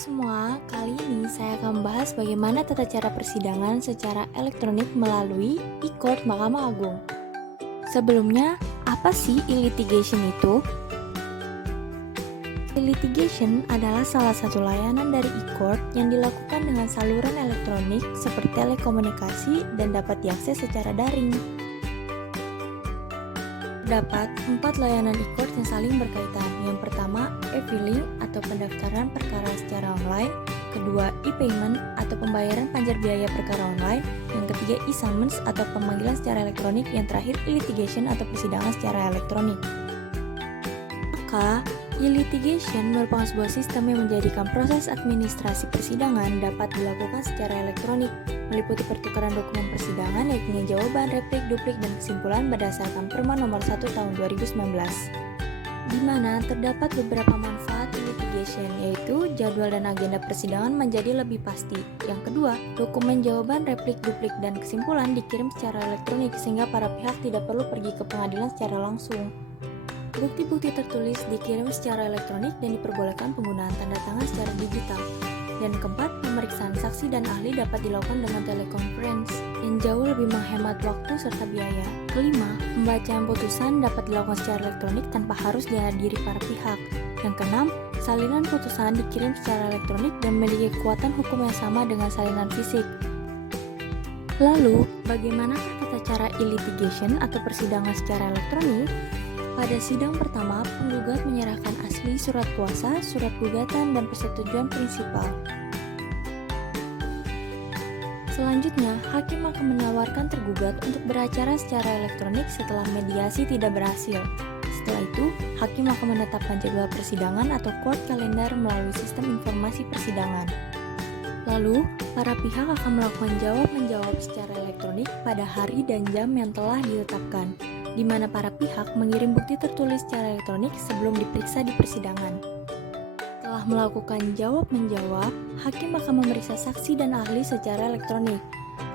semua, kali ini saya akan membahas bagaimana tata cara persidangan secara elektronik melalui e-court Mahkamah Agung. Sebelumnya, apa sih e-litigation itu? E-litigation adalah salah satu layanan dari e-court yang dilakukan dengan saluran elektronik seperti telekomunikasi dan dapat diakses secara daring. Terdapat 4 layanan e-court yang saling berkaitan. Yang pertama, e-filing atau pendaftaran perkara secara online. Kedua, e-payment atau pembayaran panjar biaya perkara online. Yang ketiga, e-summons atau pemanggilan secara elektronik. Yang terakhir, e-litigation atau persidangan secara elektronik. Maka, e-litigation merupakan sebuah sistem yang menjadikan proses administrasi persidangan dapat dilakukan secara elektronik, meliputi pertukaran dokumen persidangan, yakni jawaban, replik, duplik, dan kesimpulan berdasarkan Perma Nomor 1 Tahun 2019. Di mana terdapat beberapa manfaat e-litigation, yaitu jadwal dan agenda persidangan menjadi lebih pasti. Yang kedua, dokumen jawaban, replik, duplik, dan kesimpulan dikirim secara elektronik sehingga para pihak tidak perlu pergi ke pengadilan secara langsung. Bukti-bukti tertulis dikirim secara elektronik dan diperbolehkan penggunaan tanda tangan secara digital. Dan keempat, pemeriksaan saksi dan ahli dapat dilakukan dengan telekonferensi yang jauh lebih menghemat waktu serta biaya. Kelima, pembacaan putusan dapat dilakukan secara elektronik tanpa harus dihadiri para pihak. Yang keenam, salinan putusan dikirim secara elektronik dan memiliki kekuatan hukum yang sama dengan salinan fisik. Lalu, bagaimanakah tata cara e-litigation atau persidangan secara elektronik? Pada sidang pertama, penggugat menyerahkan asli surat kuasa, surat gugatan, dan persetujuan prinsipal. Selanjutnya, hakim akan menawarkan tergugat untuk beracara secara elektronik setelah mediasi tidak berhasil. Setelah itu, hakim akan menetapkan jadwal persidangan atau court calendar melalui sistem informasi persidangan. Lalu, para pihak akan melakukan jawab-menjawab secara elektronik pada hari dan jam yang telah ditetapkan, di mana para pihak mengirim bukti tertulis secara elektronik sebelum diperiksa di persidangan. Setelah melakukan jawab-menjawab, hakim akan memeriksa saksi dan ahli secara elektronik.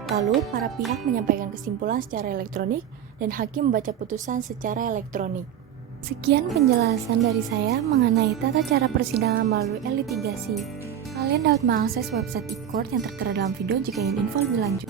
Lalu, para pihak menyampaikan kesimpulan secara elektronik dan hakim membaca putusan secara elektronik. Sekian penjelasan dari saya mengenai tata cara persidangan melalui e-litigasi. Kalian dapat mengakses website e-court yang tertera dalam video jika ingin info lebih lanjut.